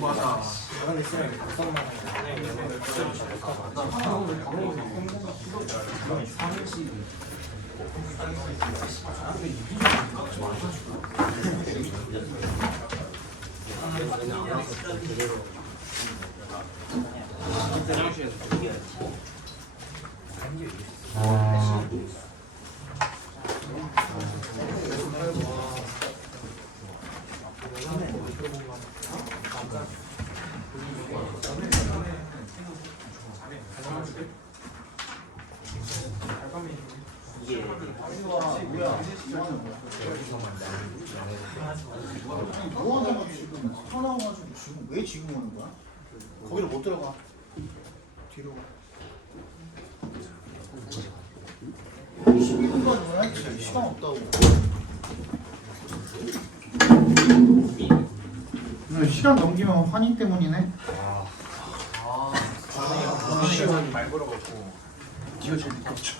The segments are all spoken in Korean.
맞아. 뭐 하다가 지금 터나와가지고 지금 왜 지금 오는 거야? 거기를 못 들어가. 뒤로 가. 12분만 해야지. 시간 없다고. 시간 넘기면 환희 때문이네. 시간 말 걸어갖고 뒤가 제일 늦었죠.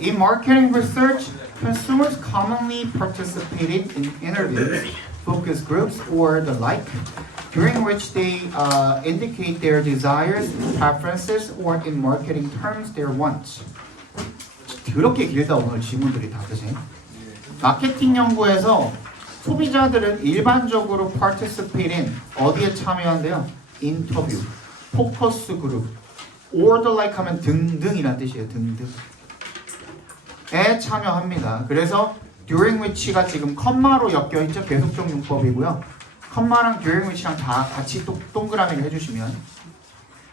In marketing research, consumers commonly participated in interviews, focus groups, or the like, during which they indicate their desires, preferences, or in marketing terms, their wants. 더럽게 길다 오늘 지문들이 다 그지? 마케팅 연구에서 소비자들은 일반적으로 participate in 어디에 참여한대요? 인터뷰, 포커스 그룹, or the like 하면 등등이란 뜻이에요. 등등. 에 참여합니다. 그래서 during which가 지금 컴마로 엮여 있죠. 계속적 용법이고요. 컴마랑 during which랑 다 같이 동그라미를 해주시면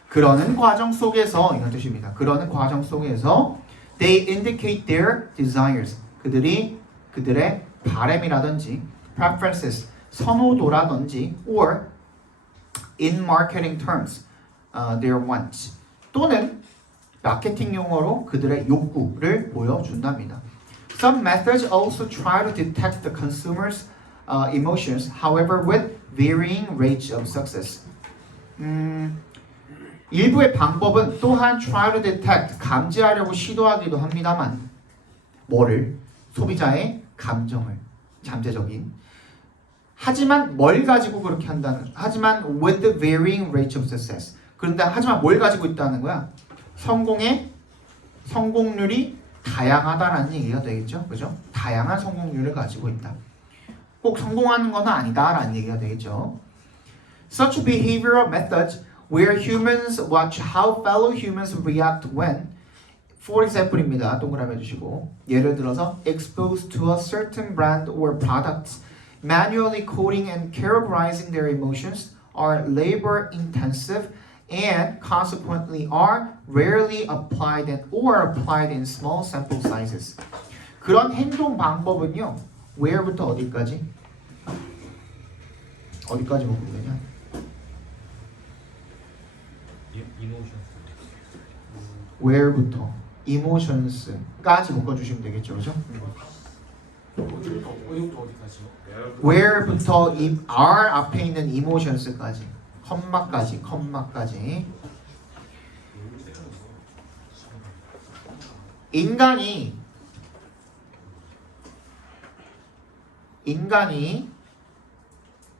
그러는 과정 속에서 이런 뜻입니다. 그러는 과정 속에서 they indicate their desires. 그들의 바램이라든지 preferences, 선호도라든지 or in marketing terms, their wants 또는 마케팅 용어로 그들의 욕구를 보여준답니다. Some methods also try to detect the consumer's emotions, however, with varying rates of success. 일부의 방법은 또한 try to detect, 감지하려고 시도하기도 합니다만 뭐를? 소비자의 감정을, 잠재적인. 하지만 뭘 가지고 그렇게 한다는? 하지만 with the varying rates of success. 그런데 하지만 뭘 가지고 있다는 거야? 성공률이 다양하다라는 얘기가 되겠죠, 그죠? 다양한 성공률을 가지고 있다. 꼭 성공하는 건 아니다라는 얘기가 되겠죠. Such behavioral methods where humans watch how fellow humans react when, for example입니다. 동그라미 해주시고 예를 들어서 exposed to a certain brand or products, manually coding and characterizing their emotions are labor intensive and consequently are rarely applied in small sample sizes. 그런 행동 방법은요. where부터 어디까지? 어디까지 묶으면 되냐? where부터 emotions까지 묶어주시면 되겠죠, 그죠? 어디부터 어디까지요? where부터 are 앞에 있는 emotions까지, 컴마까지. 인간이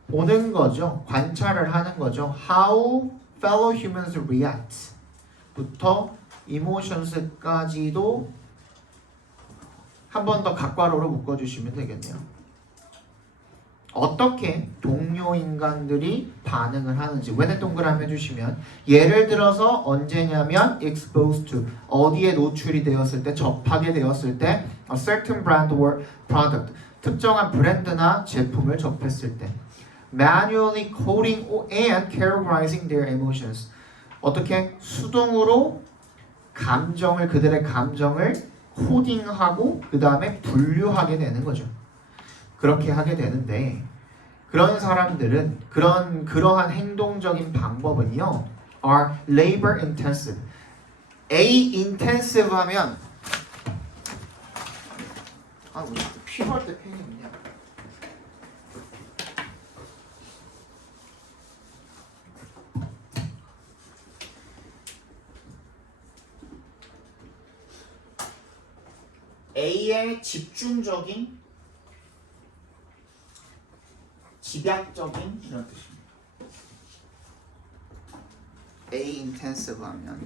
보는 거죠. 관찰을 하는 거죠. How fellow humans react 부터 emotions까지도 한 번 더 각괄호로 묶어주시면 되겠네요. 어떻게 동료 인간들이 반응을 하는지 when에 동그라미 해주시면 예를 들어서 언제냐면 exposed to 어디에 노출이 되었을 때 접하게 되었을 때 a certain brand or product 특정한 브랜드나 제품을 접했을 때 manually coding and characterizing their emotions 어떻게 수동으로 그들의 감정을 코딩하고 그 다음에 분류하게 되는 거죠. 그렇게 하게 되는데 그런 사람들은 그러한 행동적인 방법은요 are labor intensive. A intensive 하면 우리 필요할 때 펜이 없냐? A의 집중적인, 집약적인 이런 뜻입니다. A intensive 하면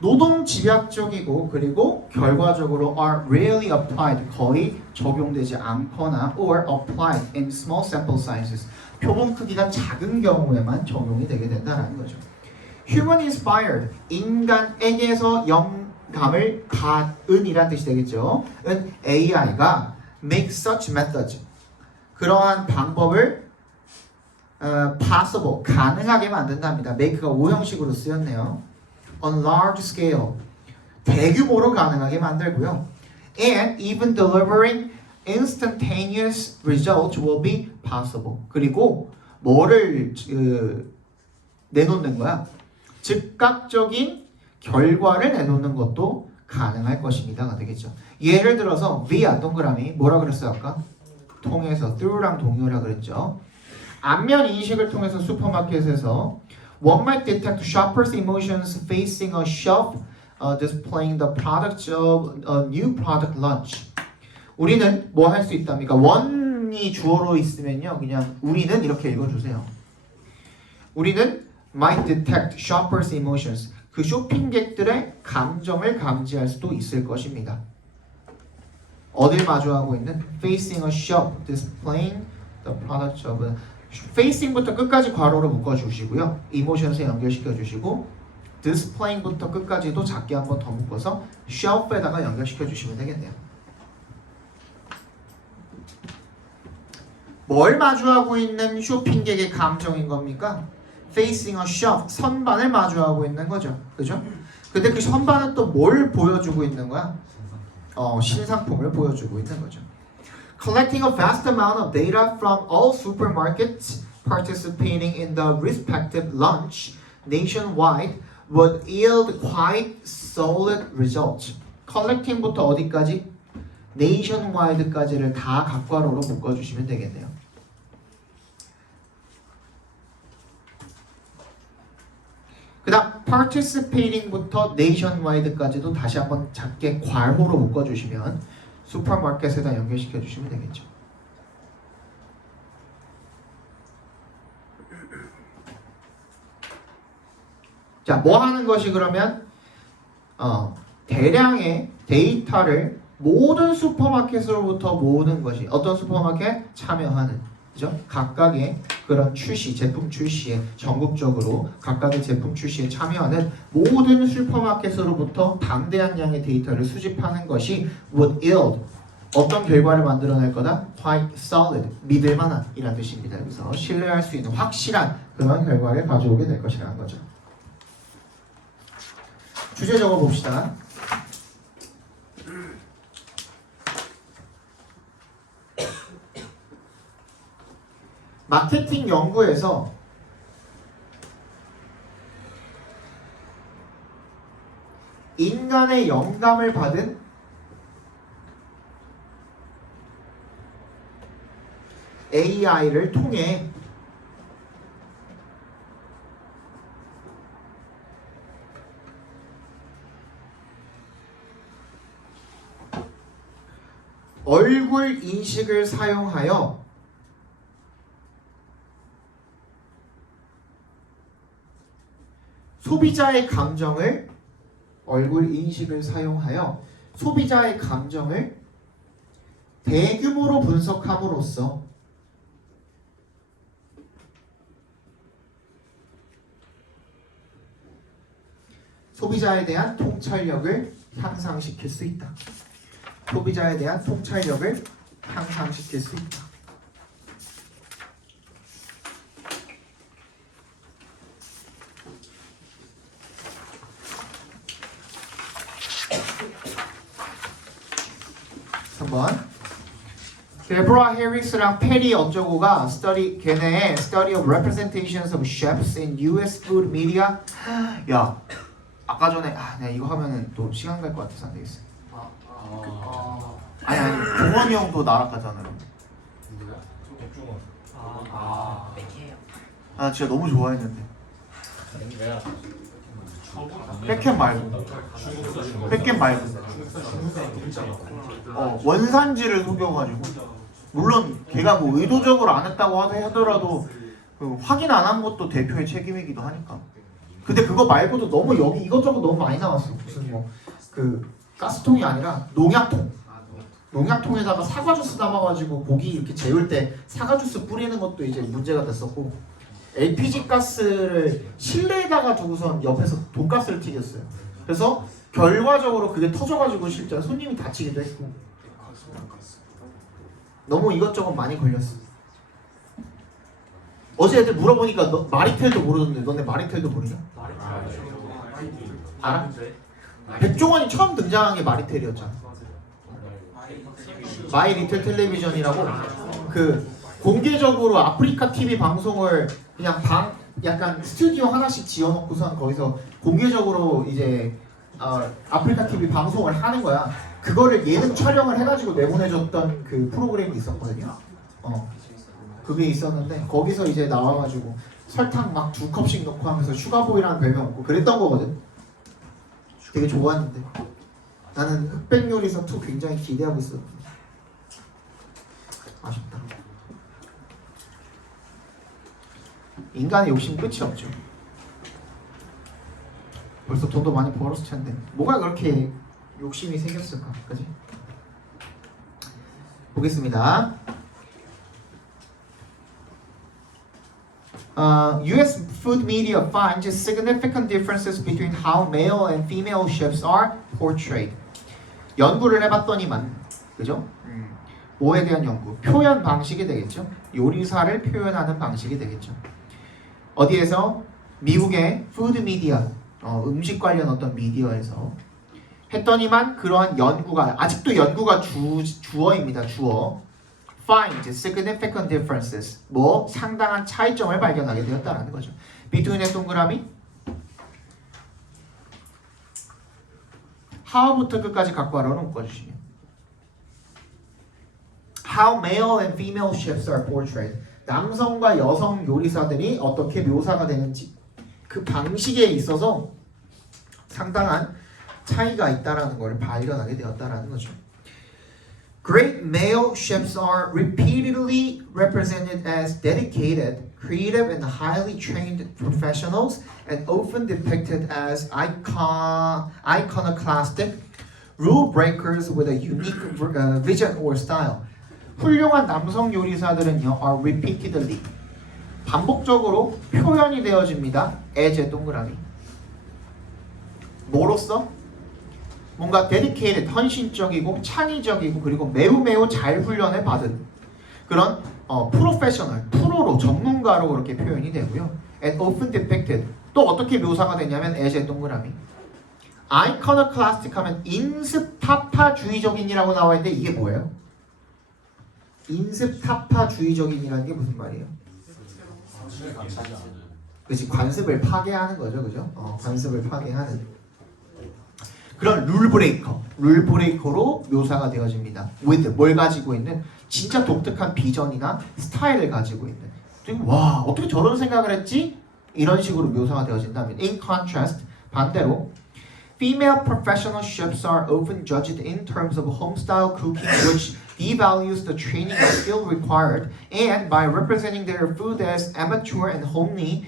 노동 집약적이고 그리고 결과적으로 are rarely applied 거의 적용되지 않거나 or applied in small sample sizes 표본 크기가 작은 경우에만 적용이 되게 된다는 거죠. Human inspired 인간에게서 영감을 받은 이란 뜻이 되겠죠. 은 AI가 make such methods 그러한 방법을 possible 가능하게 만든답니다. make가 오형식으로 쓰였네요. on large scale 대규모로 가능하게 만들고요. and even delivering instantaneous results will be possible. 그리고 뭐를 내놓는 거야? 즉각적인 결과를 내놓는 것도 가능할 것입니다가 되겠죠. 예를 들어서 via 동그라미 뭐라 그랬어요 아까? 통해서 through랑 동요라 그랬죠. 안면 인식을 통해서 슈퍼마켓에서 one might detect shoppers' emotions facing a shelf displaying the products of a new product launch. 우리는 뭐 할 수 있답니까? one이 주어로 있으면요, 그냥 우리는 이렇게 읽어주세요. 우리는 might detect shoppers' emotions. 그 쇼핑객들의 감정을 감지할 수도 있을 것입니다. 어딜 마주하고 있는 facing a shelf displaying the products of a facing부터 끝까지 괄호로 묶어주시고요. emotions에 연결시켜주시고 displaying부터 끝까지도 작게 한 번 더 묶어서 shelf에다가 연결시켜주시면 되겠네요. 뭘 마주하고 있는 쇼핑객의 감정인 겁니까? facing a shelf, 선반을 마주하고 있는 거죠. 그죠? 근데 그 선반은 또 뭘 보여주고 있는 거야? 신상품을 보여주고 있는 거죠. Collecting a vast amount of data from all supermarkets participating in the respective launch nationwide would yield quite solid results. Collecting부터 어디까지? nationwide까지를 다 각괄호로 묶어주시면 되겠네요. 그 다음 participating부터 nationwide까지도 다시 한번 작게 괄호로 묶어주시면 슈퍼마켓에다 연결시켜 주시면 되겠죠. 자, 뭐 하는 것이 그러면 대량의 데이터를 모든 슈퍼마켓으로부터 모으는 것이 어떤 슈퍼마켓? 참여하는 그죠? 각각의 그런 출시, 제품 출시에 전국적으로 각각의 제품 출시에 참여하는 모든 슈퍼마켓으로부터 방대한 양의 데이터를 수집하는 것이 would yield 어떤 결과를 만들어낼 거다? quite solid, 믿을만한 이란 뜻입니다. 그래서 신뢰할 수 있는 확실한 그런 결과를 가져오게 될 것이라는 거죠. 주제 적어봅시다. 마케팅 연구에서 인간의 영감을 받은 AI를 통해 얼굴 인식을 사용하여 소비자의 감정을 얼굴 인식을 사용하여 소비자의 감정을 대규모로 분석함으로써 소비자에 대한 통찰력을 향상시킬 수 있다. 소비자에 대한 통찰력을 향상시킬 수 있다. 데보라 해리스랑 페리 어쩌고가 걔네 study of representations of chefs in U.S. food media. 야, 아까 전에 내가 이거 하면은 또 시간 갈 것 같아서 안 되겠어. 아니 동원이 형도 나락가잖아요. 누구야? 나 진짜 너무 좋아했는데. 내가 백캠 말고. 백캠 말고. 원산지를 속여가지고. 물론 걔가 뭐 의도적으로 안 했다고 하더라도 그 확인 안 한 것도 대표의 책임이기도 하니까. 근데 그거 말고도 너무 여기 이것저것 너무 많이 나왔어. 무슨 뭐 그 가스통이 아니라 농약통. 농약통에다가 사과 주스 담아가지고 고기 이렇게 재울 때 사과 주스 뿌리는 것도 이제 문제가 됐었고, LPG 가스를 실내에다가 두고선 옆에서 돈가스를 튀겼어요. 그래서 결과적으로 그게 터져가지고 실제 손님이 다치기도 했고, 너무 이것저것 많이 걸렸어. 어제 애들 물어보니까 너 마리텔도 모르던데 너네 마리텔도 모르냐? 알아? 백종원이 처음 등장한 게 마리텔이었잖아. 마이 리틀 텔레비전이라고 그 공개적으로 아프리카 TV 방송을 그냥 약간 스튜디오 하나씩 지어놓고선 거기서 공개적으로 이제 아프리카 TV 방송을 하는 거야. 그거를 예능 촬영을 해가지고 내보내줬던 그 프로그램이 있었거든요. 그게 있었는데 거기서 이제 나와가지고 설탕 막 2컵씩 넣고 하면서 슈가보이라는 별명 얻고 그랬던 거거든. 되게 좋아했는데 나는 흑백요리사 2 굉장히 기대하고 있었는데 아쉽다. 인간의 욕심 끝이 없죠. 벌써 돈도 많이 벌었을 텐데 뭐가 그렇게 욕심이 생겼을까? 그지? 보겠습니다. U.S. food media finds significant differences between how male and female chefs are portrayed. 연구를 해봤더니만, 그죠? 뭐에 대한 연구? 표현 방식이 되겠죠. 요리사를 표현하는 방식이 되겠죠. 어디에서? 미국의 푸드 미디어, 음식 관련 어떤 미디어에서 했더니만 그러한 연구가 아직도 연구가 주어입니다. 주어. Find significant differences. 뭐 상당한 차이점을 발견하게 되었다라는 거죠. between의 동그라미 how부터 끝까지 갖고 와라로 묶어주시면 how male and female chefs are portrayed. 남성과 여성 요리사들이 어떻게 묘사가 되는지 그 방식에 있어서 상당한 차이가 있다라는 걸 발견하게 되었다라는 거죠. Great male chefs are repeatedly represented as dedicated, creative, and highly trained professionals, and often depicted as iconoclastic rule breakers with a unique vision or style. 훌륭한 남성 요리사들은요, are repeatedly 반복적으로 표현이 되어집니다. as의 동그라미. 뭐로써? 뭔가 dedicated, 헌신적이고 창의적이고 그리고 매우 잘 훈련을 받은 그런 프로페셔널, 프로로 전문가로 그렇게 표현이 되고요. And often depicted, 또 어떻게 묘사가 되냐면 as의 동그라미. iconoclastic 하면 인습타파주의적인이라고 나와 있는데 이게 뭐예요? 인습타파주의적인이라는 게 무슨 말이에요? 그렇지, 관습을 파괴하는 거죠, 그죠? 관습을 파괴하는 그런 룰브레이커로 묘사가 되어집니다. with 뭘 가지고 있는 진짜 독특한 비전이나 스타일을 가지고 있는. 와, 어떻게 저런 생각을 했지? 이런 식으로 묘사가 되어진다면 in contrast 반대로 female professional chefs are often judged in terms of home-style cooking, which devalues the training and skill required, and by representing their food as amateur and homely,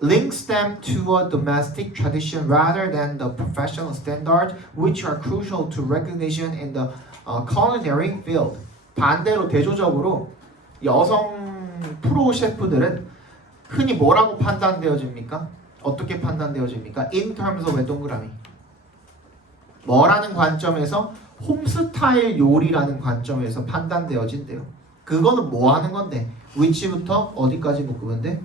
links them to a domestic tradition rather than the professional standards, which are crucial to recognition in the culinary field. 반대로 대조적으로 여성 프로 셰프들은 흔히 뭐라고 판단되어집니까? 어떻게 판단되어집니까? In terms of 동그라미. 뭐라는 관점에서? 홈스타일 요리라는 관점에서 판단되어진대요. 그거는 뭐 하는 건데? which부터 어디까지 묶으면 돼?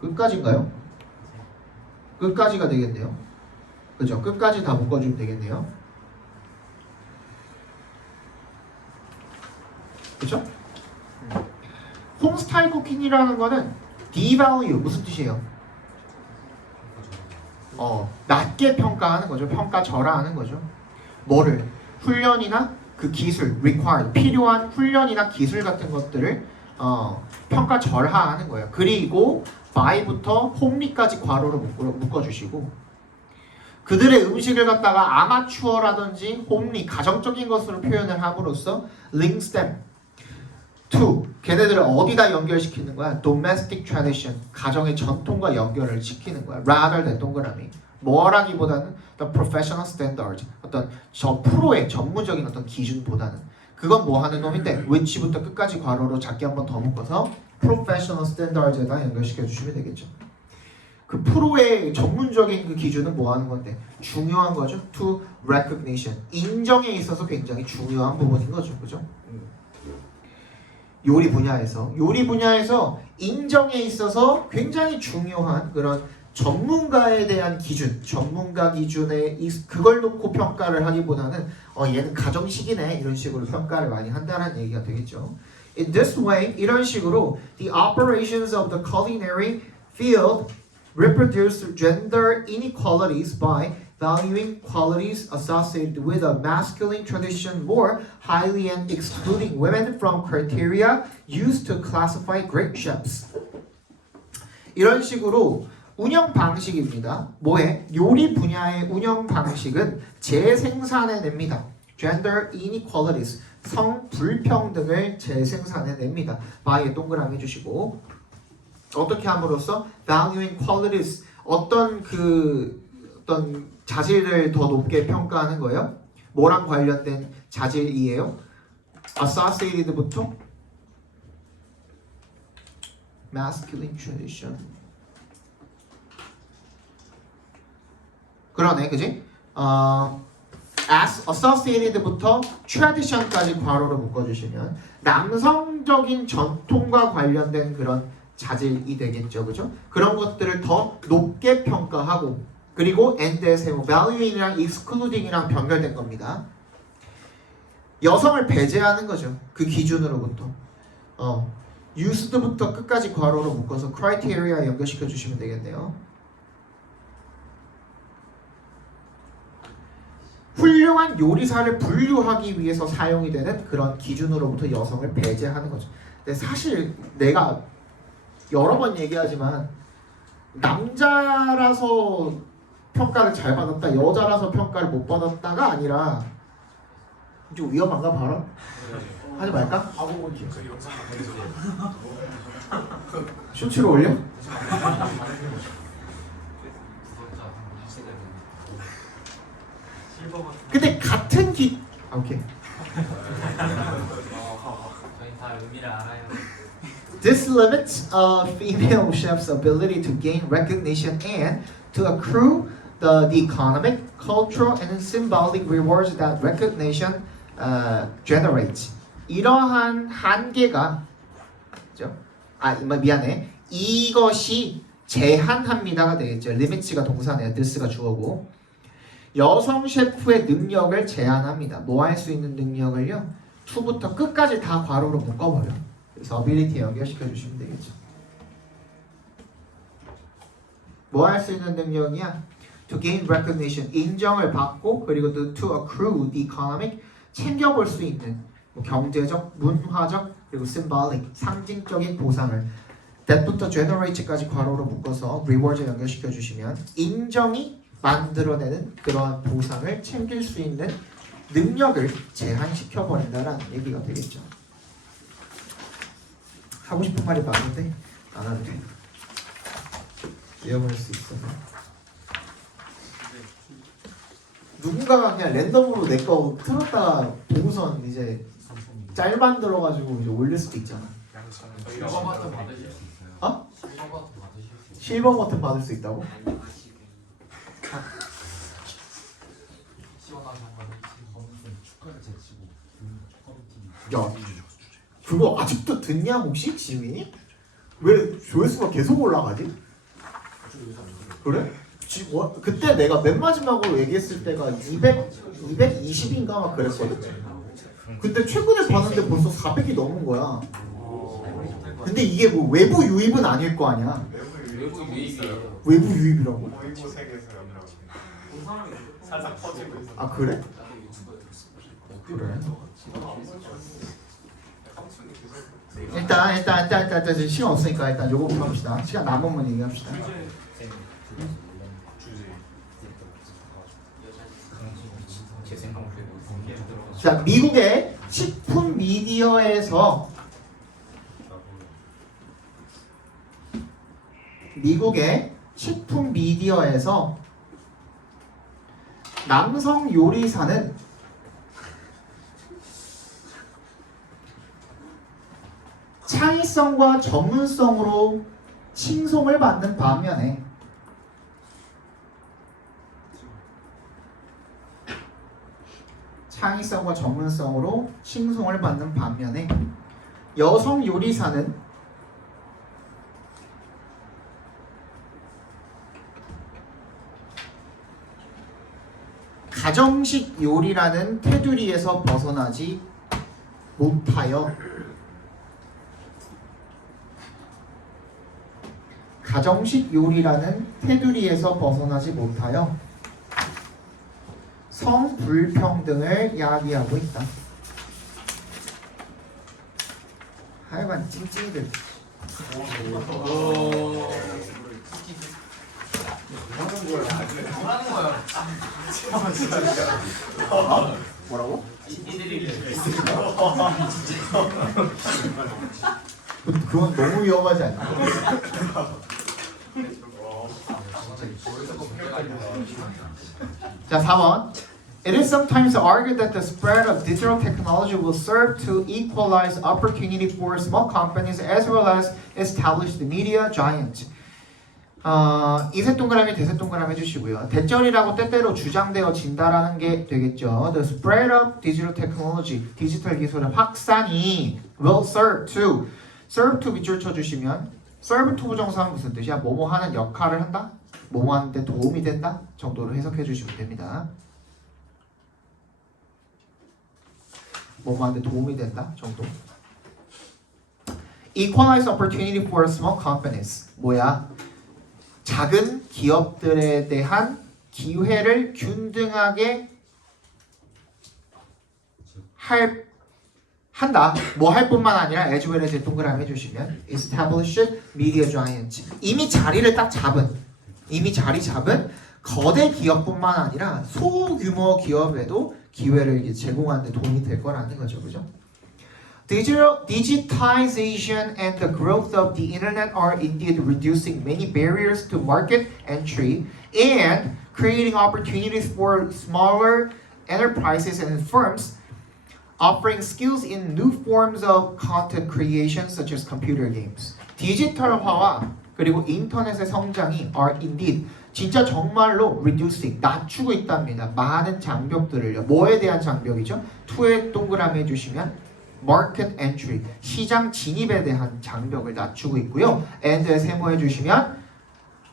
끝까지인가요? 끝까지가 되겠네요. 그죠? 끝까지 다 묶어주면 되겠네요. 그죠? 홈스타일 쿠킹이라는 거는 devalue 무슨 뜻이에요? 낮게 평가하는 거죠. 평가절하하는 거죠. 뭐를? 훈련이나 그 기술, required, 필요한 훈련이나 기술 같은 것들을 평가 절하하는 거예요. 그리고 by부터 homely까지 괄호로 묶어주시고 그들의 음식을 갖다가 아마추어라든지 homely, 가정적인 것으로 표현을 함으로써 links them to, 걔네들을 어디다 연결시키는 거야? domestic tradition, 가정의 전통과 연결을 시키는 거야. rather than 동그라미. 뭐라기보다는 the professional standard, 어떤 저 프로의 전문적인 어떤 기준보다는 그건 뭐 하는 놈인데 which부터 끝까지 괄호로 작게 한 번 더 묶어서 professional standards에다 연결시켜 주시면 되겠죠. 그 프로의 전문적인 그 기준은 뭐 하는 건데 중요한 거죠. to recognition, 인정에 있어서 굉장히 중요한 부분인 거죠. 그죠? 요리 분야에서 인정에 있어서 굉장히 중요한 그런 전문가에 대한 기준, 전문가 기준에 그걸 놓고 평가를 하기보다는 얘는 가정식이네 이런 식으로 평가를 많이 한다는 얘기가 되겠죠. In this way, 이런 식으로 the operations of the culinary field reproduce gender inequalities by valuing qualities associated with a masculine tradition more highly and excluding women from criteria used to classify great chefs. 이런 식으로 운영 방식입니다. 뭐에? 요리 분야의 운영 방식은 재생산해냅니다. Gender inequalities, 성 불평등을 재생산해냅니다. by에 동그라미 주시고 어떻게 함으로써 valuing qualities, 어떤 자질을 더 높게 평가하는 거예요? 뭐랑 관련된 자질이에요? associated부터 masculine tradition. 그러네, 그지? as associated부터 tradition까지 괄호로 묶어주시면 남성적인 전통과 관련된 그런 자질이 되겠죠, 그죠? 그런 것들을 더 높게 평가하고 그리고 and에서 valuing이랑 excluding이랑 병렬된 겁니다. 여성을 배제하는 거죠, 그 기준으로부터. used부터 끝까지 괄호로 묶어서 criteria 연결시켜 주시면 되겠네요. 훌륭한 요리사를 분류하기 위해서 사용이 되는 그런 기준으로부터 여성을 배제하는 거죠. 근데 사실 내가 여러 번 얘기하지만 남자라서 평가를 잘 받았다, 여자라서 평가를 못 받았다가 아니라 좀 위험한가 봐라? 하지 말까? 하고 보니 그 영상 쇼츠로 올려? 근데 같은 오케이. 저희 다 의미를 알아요. This limits a female chef's ability to gain recognition and to accrue the economic, cultural, and symbolic rewards that recognition generates. 이러한 한계가, 그죠? 미안해. 이것이 제한합니다가 되겠죠. limits가 동사네요. this가 주어고. 여성 셰프의 능력을 제한합니다. 뭐 할 수 있는 능력을요? to부터 끝까지 다 괄호로 묶어버려. 그래서 ability 연결시켜 주시면 되겠죠. 뭐 할 수 있는 능력이야? To gain recognition, 인정을 받고 그리고 to accrue the economic, 챙겨볼 수 있는 경제적, 문화적 그리고 symbolic, 상징적인 보상을 that부터 generate까지 괄호로 묶어서 reward에 연결시켜 주시면 인정이 만들어내는 그러한 보상을 챙길 수 있는 능력을 제한시켜 버린다라는 얘기가 되겠죠. 하고 싶은 말이 많은데 안 하면 돼. 잃어버릴 수 있어서. 누군가가 그냥 랜덤으로 내 거 틀었다가 보고선 이제 짤 만들어가지고 이제 올릴 수도 있잖아. 실버 버튼 받으실 수 있어요? 어? 실버 버튼 받으실 수 있어요? 실버 버튼 받을 수 있다고? 시원하게 한번 해주세요. 축하를 제치고 야, 그거 아직도 듣냐 혹시 지민이? 왜 조회수가 계속 올라가지? 그래? 그때 내가 맨 마지막으로 얘기했을 때가 220인가 막 그랬거든. 근데 최근에 봤는데 벌써 400이 넘은 거야. 근데 이게 뭐 외부 유입은 아닐 거 아니야. 외부 유입이에요. 외부 유입이라고. 모의고 세계에서 연락 살짝 퍼지고 있어. 아 그래? 그래. 일단 시간 없으니까 일단 요거부터 합시다. 시간 남으면 얘기합시다. 자, 미국의 식품 미디어에서 남성 요리사는 창의성과 전문성으로 칭송을 받는 반면에 여성 요리사는 가정식 요리라는 테두리에서 벗어나지 못하여 성불평등을 야기하고 있다. 하여간 찡찡이들. 뭐라고? 그건 너무 위험하지 않나? 자, 4번. It is sometimes argued that the spread of digital technology will serve to equalize opportunity for small companies as well as established media giants. 이세 동그라미 대세 동그라미 해주시고요. 대절이라고 때때로 주장되어진다라는 게 되겠죠. The spread of digital technology, 디지털 기술의 확산이 will serve to 밑줄 쳐주시면 serve to 부정사는 무슨 뜻이야? 뭐뭐 하는 역할을 한다? 뭐뭐 하는데 도움이 된다? 정도로 해석해 주시면 됩니다. 뭐뭐 하는데 도움이 된다? 정도. Equalize opportunity for small companies. 뭐야? 작은 기업들에 대한 기회를 균등하게 한다. 뭐 할 뿐만 아니라 as well as 동그라미 해주시면 established media giants. 이미 자리 잡은 거대 기업뿐만 아니라 소규모 기업에도 기회를 제공하는 데 도움이 될 거라는 거죠. 그죠? Digitization and the growth of the internet are indeed reducing many barriers to market entry and creating opportunities for smaller enterprises and firms offering skills in new forms of content creation such as computer games. 디지털화와 그리고 인터넷의 성장이 are indeed 진짜 정말로 reducing 낮추고 있답니다. 많은 장벽들을요. 뭐에 대한 장벽이죠? 2에 동그라미 해주시면 market entry 시장 진입에 대한 장벽을 낮추고 있고요. and에 세모해 주시면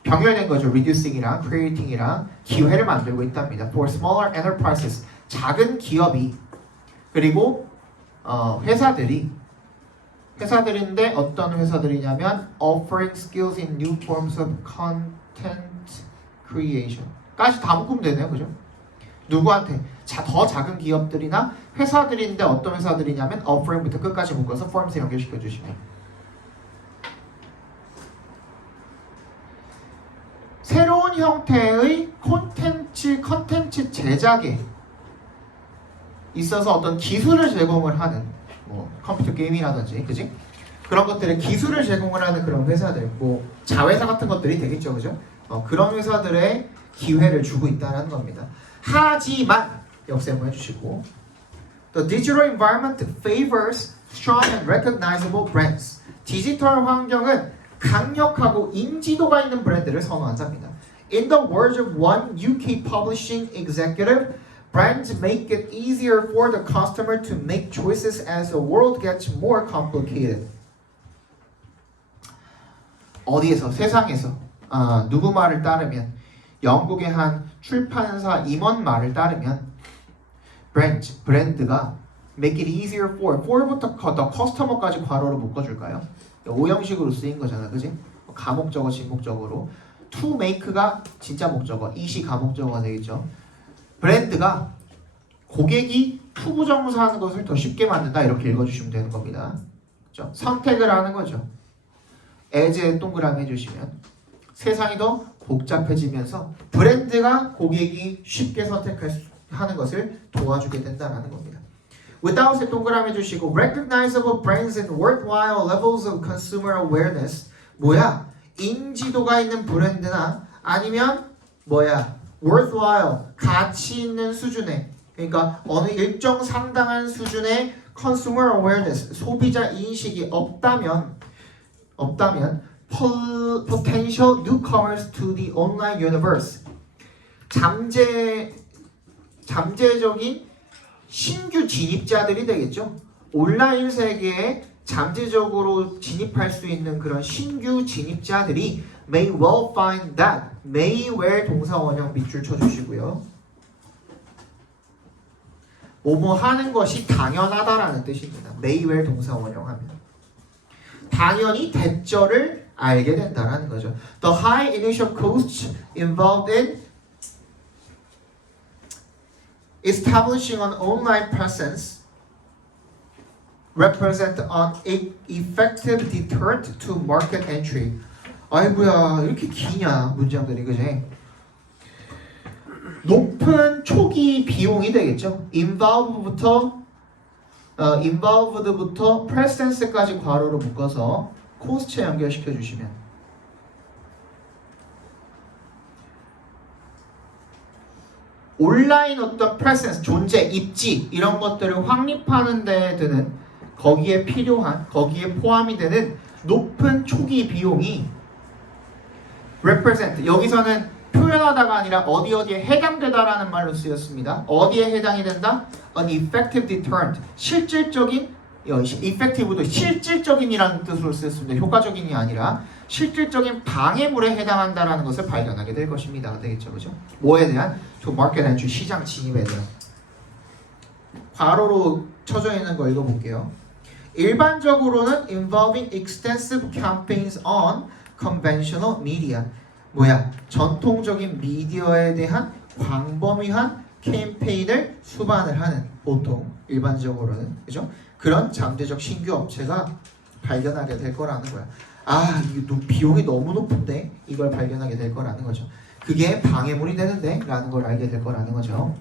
병렬된 거죠. reducing이랑 creating이랑 기회를 만들고 있답니다. for smaller enterprises 작은 기업이 그리고 회사들인데 어떤 회사들이냐면 offering skills in new forms of content creation 까지 다 묶으면 되네요. 그죠? 누구한테? 더 작은 기업들이나 회사들인데 어떤 회사들이냐면 offering부터 끝까지 묶어서 forms에 연결시켜 주시면 새로운 형태의 컨텐츠 제작에 있어서 어떤 기술을 제공을 하는 뭐 컴퓨터 게임이라든지 그지? 그런 것들의 기술을 제공을 하는 그런 회사들 뭐 자회사 같은 것들이 되겠죠. 그죠? 그런 회사들의 기회를 주고 있다는 겁니다. 하지만 역세모 해주시고 The digital environment favors strong and recognizable brands. 디지털 환경은 강력하고 인지도가 있는 브랜드를 선호한답니다. In the words of one UK publishing executive, brands make it easier for the customer to make choices as the world gets more complicated. 어디에서? 세상에서 누구 말을 따르면 영국의 한 출판사 임원 말을 따르면 브랜드가 make it easier for부터 더 커스터머까지 괄호로 묶어줄까요? 오형식으로 쓰인 거잖아, 그지? 가목적어, 진목적으로 to make가 진짜 목적어, it이 가목적어가 되겠죠. 브랜드가 고객이 투부정사하는 것을 더 쉽게 만든다 이렇게 읽어주시면 되는 겁니다. 그렇죠? 선택을 하는 거죠. as에 동그라미 해주시면 세상이 더 복잡해지면서 브랜드가 고객이 쉽게 선택하는 것을 도와주게 된다는 겁니다. without에 동그라미 해주시고 recognizable brands and worthwhile levels of consumer awareness 뭐야? 인지도가 있는 브랜드나 아니면 뭐야? worthwhile 가치 있는 수준의 그러니까 어느 일정 상당한 수준의 consumer awareness 소비자 인식이 없다면 potential newcomers to the online universe 잠재적인 신규 진입자들이 되겠죠. 온라인 세계에 잠재적으로 진입할 수 있는 그런 신규 진입자들이 may well find that may where 동사 원형 밑줄 쳐주시고요. 뭐뭐 하는 것이 당연하다라는 뜻입니다. may where 동사 원형하면 당연히 대절을 알게 된다라는 거죠. The high initial costs involved in establishing an online presence represent an effective deterrent to market entry. 아이고야 이렇게 기냐 문장들이 그지? 높은 초기 비용이 되겠죠. involved부터 presence까지 괄호로 묶어서 cost에 연결시켜 주시면 온라인 어떤 presence 존재 입지 이런 것들을 확립하는 데 드는 거기에 포함이 되는 높은 초기 비용이 represent 여기서는 표현하다가 아니라 어디에 해당되다라는 말로 쓰였습니다. 어디에 해당이 된다? An effective deterrent 실질적인 effective도 실질적인이라는 뜻으로 쓰였습니다. 효과적인이 아니라 실질적인 방해물에 해당한다라는 것을 발견하게 될 것입니다. 되겠죠, 그죠? 뭐에 대한? To market entry 시장 진입에 대한. 괄호로 쳐져 있는 거 읽어볼게요. 일반적으로는 involving extensive campaigns on conventional media. 뭐야? 전통적인 미디어에 대한 광범위한 캠페인을 수반을 하는 보통 일반적으로는 그죠? 그런 잠재적 신규 업체가 발견하게 될 거라는 거야. 아, 이거 비용이 너무 높은데 이걸 발견하게 될 거라는 거죠. 그게 방해물이 되는데 라는 걸 알게 될 거라는 거죠.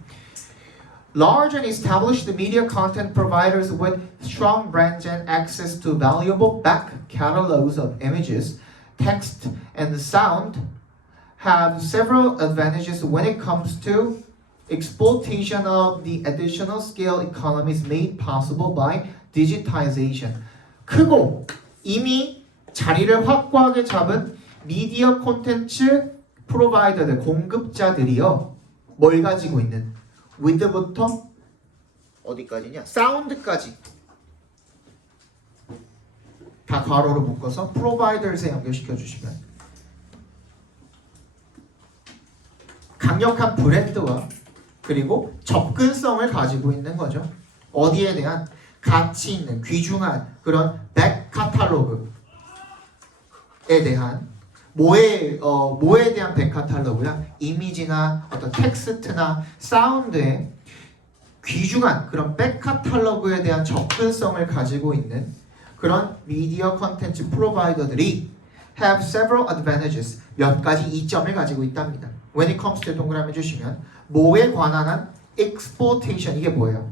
Large and established media content providers with strong brands and access to valuable back catalogs of images, text, and sound have several advantages when it comes to exploitation of the additional scale economies made possible by digitization. 크고 이미 자리를 확고하게 잡은 미디어 콘텐츠 프로바이더들, 공급자들이요. 뭘 가지고 있는? with부터 어디까지냐? 사운드까지 다 괄호로 묶어서 providers에 연결시켜 주시면 강력한 브랜드와 그리고 접근성을 가지고 있는 거죠. 어디에 대한? 가치 있는 귀중한 그런 백 카탈로그에 대한 뭐에 대한 백 카탈로그야? 이미지나 어떤 텍스트나 사운드에 귀중한 그런 백 카탈로그에 대한 접근성을 가지고 있는 그런 미디어 컨텐츠 프로바이더들이 have several advantages 몇 가지 이점을 가지고 있답니다. When it comes to 동그라미 해주시면 뭐에 관한 한 exploitation 이게 뭐예요?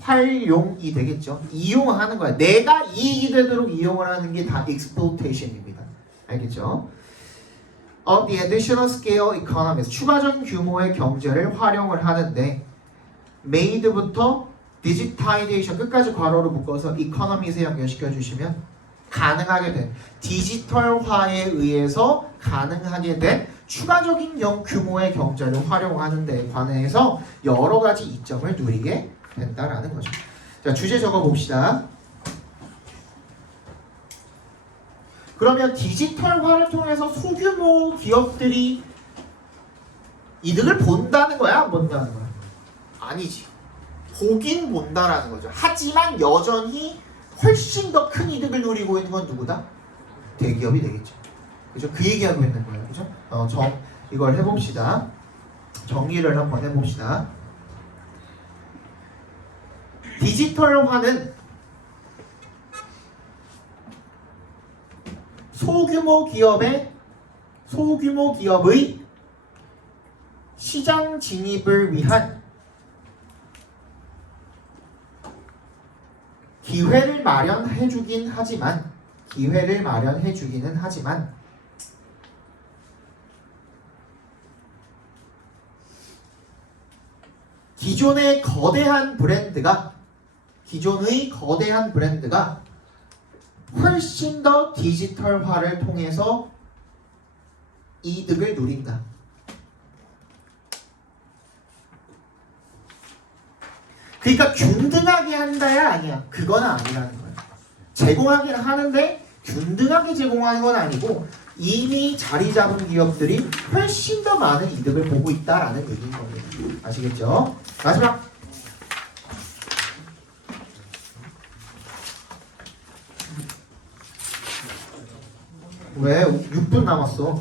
활용이 되겠죠. 이용하는 거야. 내가 이익이 되도록 이용을 하는 게 다 exploitation입니다. 알겠죠? Of the additional scale economies 추가적인 규모의 경제를 활용을 하는데 made부터 digitization 끝까지 괄호로 묶어서 economies에 연결시켜 주시면 가능하게 된 디지털화에 의해서 가능하게 된 추가적인 규모의 경제를 활용하는 데 관해서 여러 가지 이점을 누리게 된다라는 거죠. 자, 주제 적어 봅시다. 그러면 디지털화를 통해서 소규모 기업들이 이득을 본다는 거야? 안 본다는 거야? 아니지. 보긴 본다라는 거죠. 하지만 여전히 훨씬 더 큰 이득을 누리고 있는 건 누구다? 대기업이 되겠죠. 그죠? 그 얘기하고 있는 거예요. 그죠? 이걸 해봅시다. 정리를 한번 해봅시다. 디지털화는 소규모 기업의 시장 진입을 위한 기회를 마련해주기는 하지만 기존의 거대한 브랜드가 훨씬 더 디지털화를 통해서 이득을 누린다. 그러니까 균등하게 한다야 아니야. 그건 아니라는 거야. 제공하긴 하는데 균등하게 제공하는 건 아니고 이미 자리 잡은 기업들이 훨씬 더 많은 이득을 보고 있다라는 얘기인 겁니다. 아시겠죠? 마지막. 왜? 6분 남았어.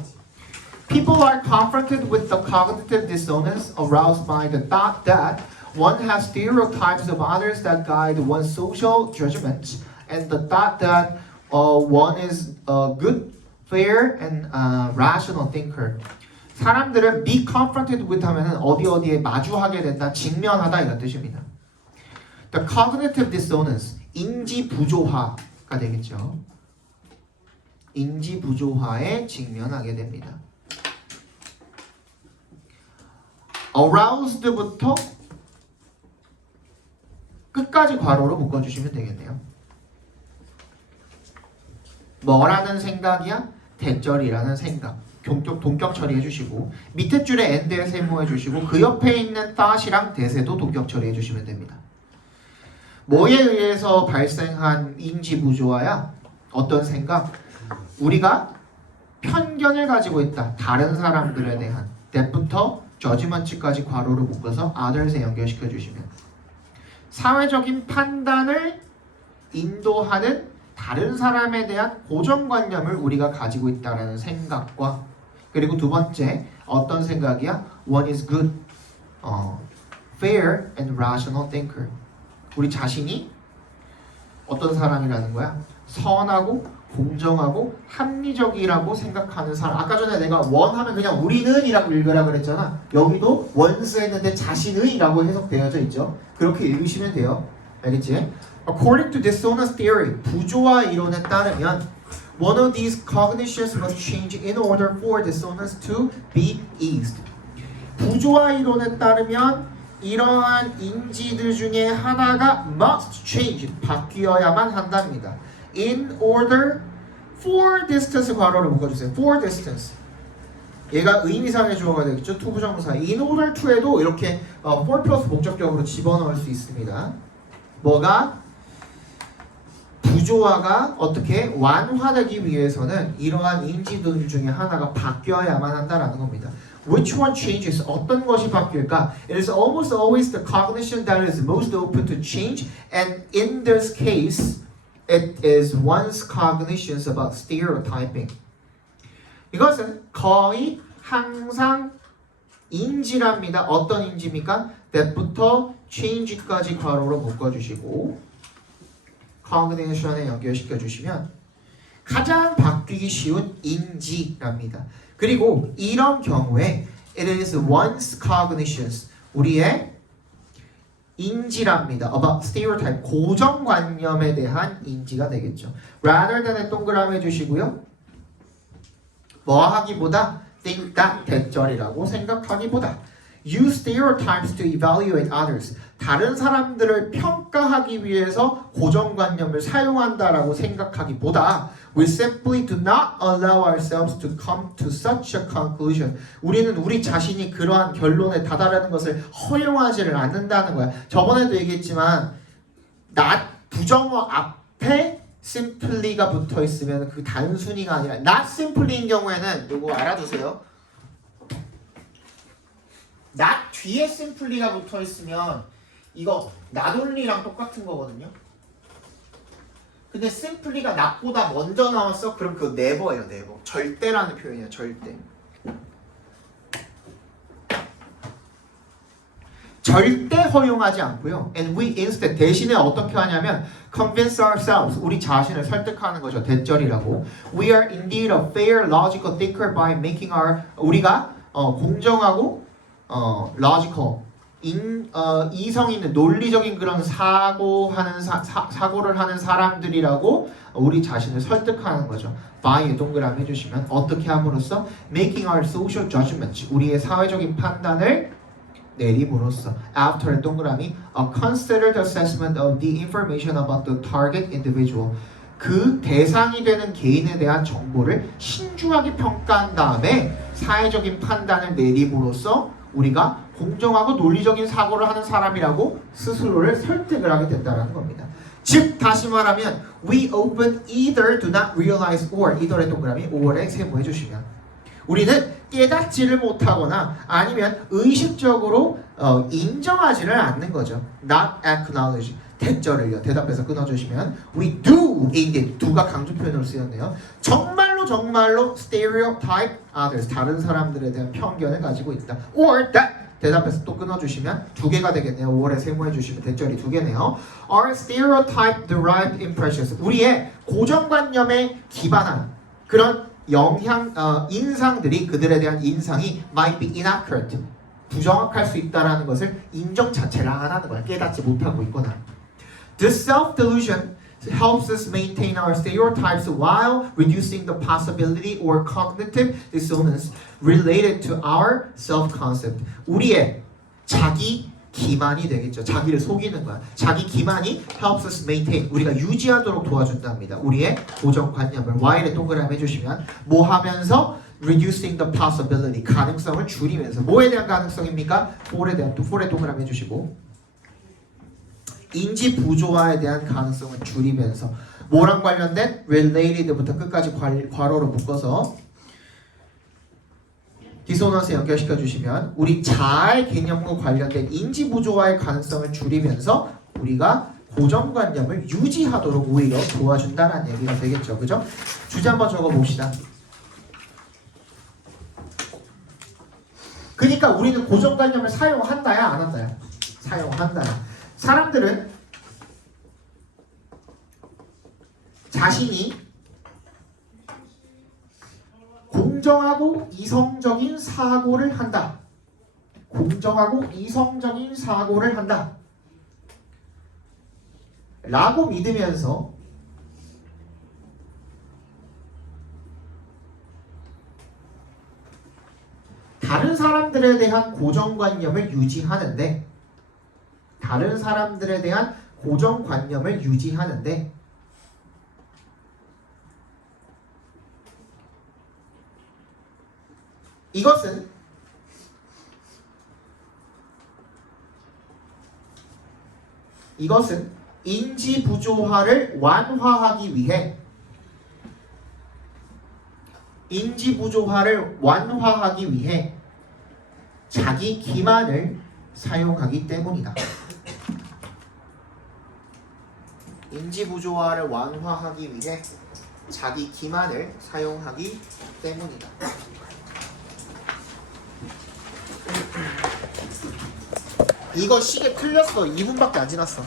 People are confronted with the cognitive dissonance aroused by the thought that one has stereotypes of others that guide one's social judgments, and the thought that one is a good, fair, and rational thinker. 사람들은 be confronted with 하면은 어디에 마주하게 된다, 직면하다 이런 뜻입니다. The cognitive dissonance, 인지 부조화가 되겠죠. 인지 부조화에 직면하게 됩니다. aroused부터 끝까지 괄호로 묶어주시면 되겠네요. 뭐라는 생각이야? 대절이라는 생각. 동격 처리해 주시고 밑에 줄에 and에 세모해 주시고 그 옆에 있는 thought이랑 대세도 동격 처리해 주시면 됩니다. 뭐에 의해서 발생한 인지 부조화야? 어떤 생각? 우리가 편견을 가지고 있다. 다른 사람들에 대한 that부터 judgment까지 괄호로 묶어서 others에 연결시켜 주시면 사회적인 판단을 인도하는 다른 사람에 대한 고정관념을 우리가 가지고 있다는 생각과 그리고 두 번째 어떤 생각이야? One is good, fair and rational thinker. 우리 자신이 어떤 사람이라는 거야? 선하고 공정하고 합리적이라고 생각하는 사람. 아까 전에 내가 원 하면 그냥 우리는 이라고 읽으라 그랬잖아. 여기도 원스 했는데 자신의 라고 해석되어져 있죠. 그렇게 읽으시면 돼요. 알겠지? According to dissonance theory, 부조화 이론에 따르면 one of these cognitions must change in order for dissonance to be eased. 부조화 이론에 따르면 이러한 인지들 중에 하나가 must change, 바뀌어야만 한답니다. In order for distance 괄호를 묶어주세요. For distance. 얘가 의미상의 주어가 되겠죠. 투부정사. In order to에도 이렇게 for 플러스 목적격으로 집어넣을 수 있습니다. 뭐가? 부조화가 어떻게 완화되기 위해서는 이러한 인지들 중에 하나가 바뀌어야만 한다라는 겁니다. Which one changes? 어떤 것이 바뀔까? It is almost always the cognition that is most open to change, and in this case, it is one's cognitions about stereotyping. 이것은 거의 항상 인지랍니다. 어떤 인지입니까? that부터 change까지 괄호로 묶어주시고 cognition에 연결시켜 주시면 가장 바뀌기 쉬운 인지랍니다. 그리고 이런 경우에 it is one's cognitions, 우리의 인지랍니다. about stereotype, 고정관념에 대한 인지가 되겠죠. rather than에 동그라미 해주시고요. 뭐 하기보다 think that 대절이라고 생각하기보다 use stereotypes to evaluate others, 다른 사람들을 평가하기 위해서 고정관념을 사용한다라고 생각하기보다 we simply do not allow ourselves to come to such a conclusion. 우리는 우리 자신이 그러한 결론에 다다르는 것을 허용하지를 않는다는 거야. 저번에도 얘기했지만 not 부정어 앞에 simply가 붙어 있으면 그 단순히가 아니라 not simply인 경우에는 이거 알아두세요. not 뒤에 simply가 붙어 있으면 이거 not only랑 똑같은 거거든요. 근데 simply가 not보다 먼저 나왔어? 그럼 그거 never예요, never. 절대라는 표현이야, 절대. 절대 허용하지 않고요. And we instead 대신에 어떻게 하냐면 convince ourselves 우리 자신을 설득하는 거죠. 대절이라고. We are indeed a fair, logical thinker by making our 우리가 공정하고 logical 이성 있는 논리적인 그런 사고를 하는 사람들이라고 우리 자신을 설득하는 거죠. by에 동그라미 해주시면 어떻게 함으로써 making our social judgments 우리의 사회적인 판단을 내림으로써 after 동그라미 a considered assessment of the information about the target individual 그 대상이 되는 개인에 대한 정보를 신중하게 평가한 다음에 사회적인 판단을 내림으로써 우리가 공정하고 논리적인 사고를 하는 사람이라고 스스로를 설득을 하게 된다는 겁니다. 즉 다시 말하면 we often either do not realize or either의 동그라미 or에 세모해 주시면 우리는 깨닫지를 못하거나 아니면 의식적으로 인정하지를 않는 거죠. Not acknowledge. 대절을요. 대답해서 끊어주시면 we do indeed. do가 강조 표현으로 쓰였네요. 정말로 stereotype others. 다른 사람들에 대한 편견을 가지고 있다. Or that. 대답해서 또 끊어주시면 두 개가 되겠네요. 5월에 세모해주시면 대절이 두 개네요. Our stereotype derived impressions. 우리의 고정관념에 기반한 그런 인상들이 그들에 대한 인상이 might be inaccurate. 부정확할 수 있다라는 것을 인정 자체를 안 하는 거야. 깨닫지 못하고 있거나. This self-delusion helps us maintain our stereotypes while reducing the possibility or cognitive dissonance related to our self-concept. 우리의 자기 기만이 되겠죠. 자기를 속이는 거야. 자기 기만이 helps us maintain. 우리가 유지하도록 도와준답니다. 우리의 고정관념을 Y를 동그라미 해주시면 뭐 하면서 reducing the possibility. 가능성을 줄이면서. 뭐에 대한 가능성입니까? for에 대한 for에 동그라미 해주시고 인지 부조화에 대한 가능성을 줄이면서 뭐랑 관련된 related부터 끝까지 괄호로 묶어서 디소넌스 연결시켜 주시면 우리 자아의 개념과 관련된 인지 부조화의 가능성을 줄이면서 우리가 고정관념을 유지하도록 오히려 도와준다는 얘기가 되겠죠. 그죠? 주제 한번 적어봅시다. 그러니까 우리는 고정관념을 사용한다야 안 한다야? 사용한다야. 사람들은 자신이 공정하고 이성적인 사고를 한다. 공정하고 이성적인 사고를 한다. 라고 믿으면서 다른 사람들에 대한 고정관념을 유지하는데 이것은 인지 부조화를 완화하기 위해 자기 기만을 사용하기 때문이다. 인지 부조화를 완화하기 위해 자기 기만을 사용하기 때문이다. 이거 시계 틀렸어. 2분밖에 안 지났어.